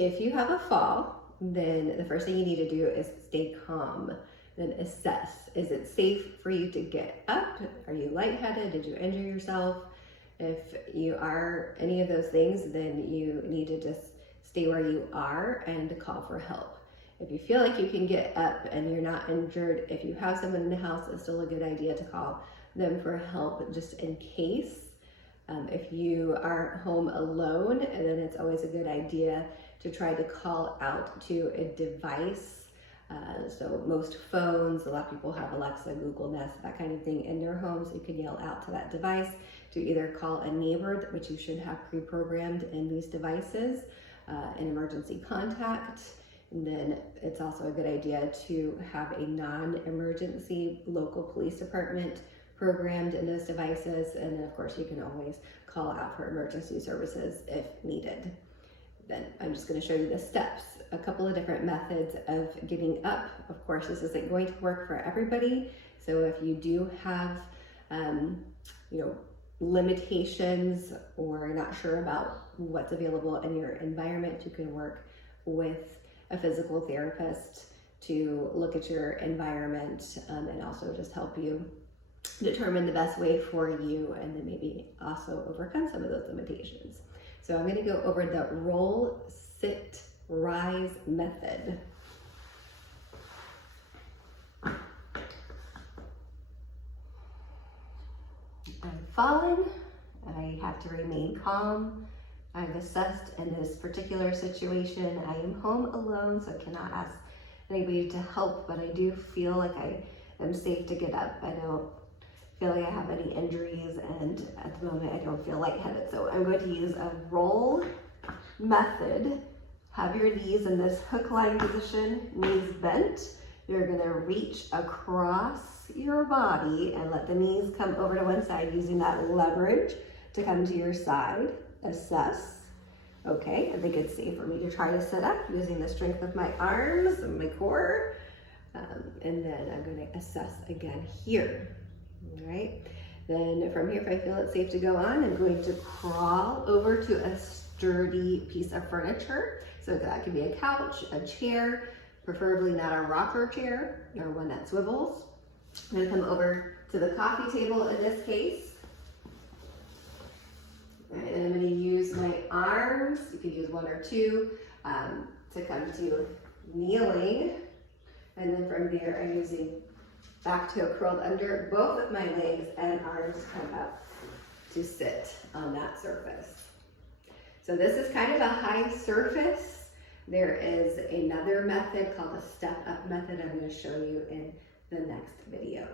If you have a fall, then the first thing you need to do is stay calm. Then assess, is it safe for you to get up? Are you lightheaded? Did you injure yourself? If you are any of those things, then you need to just stay where you are and call for help. If you feel like you can get up and you're not injured, if you have someone in the house, it's still a good idea to call them for help just in case. If you are home alone, and then it's always a good idea to try to call out to a device. So most phones, a lot of people have Alexa, Google Nest, that kind of thing in their homes. You can yell out to that device to either call a neighbor, which you should have pre-programmed in these devices, an emergency contact. And then it's also a good idea to have a non-emergency local police department programmed in those devices. And then of course you can always call out for emergency services if needed. Then I'm just going to show you the steps, a couple of different methods of getting up. Of course, this isn't going to work for everybody. So if you do have, limitations or not sure about what's available in your environment, you can work with a physical therapist to look at your environment and also just help you determine the best way for you, and then maybe also overcome some of those limitations. So I'm going to go over the roll, sit, rise method. I'm fallen. I have to remain calm. I've assessed in this particular situation. I am home alone, so I cannot ask anybody to help, but I do feel like I am safe to get up. I don't feel like I have any injuries, and at the moment I don't feel lightheaded. So I'm going to use a roll method. Have your knees in this hook line position, knees bent. You're gonna reach across your body and let the knees come over to one side using that leverage to come to your side. Assess. Okay, I think it's safe for me to try to sit up using the strength of my arms and my core. And then I'm gonna assess again here. All right, then from here, if I feel it's safe to go on, I'm going to crawl over to a sturdy piece of furniture. So that could be a couch, a chair, preferably not a rocker chair or one that swivels. I'm gonna come over to the coffee table in this case. All right, and I'm gonna use my arms, you could use one or two, to come to kneeling. And then from there, I'm using back toe curled under, both of my legs and arms come up to sit on that surface. So this is kind of a high surface. There is another method called a step up method I'm going to show you in the next video.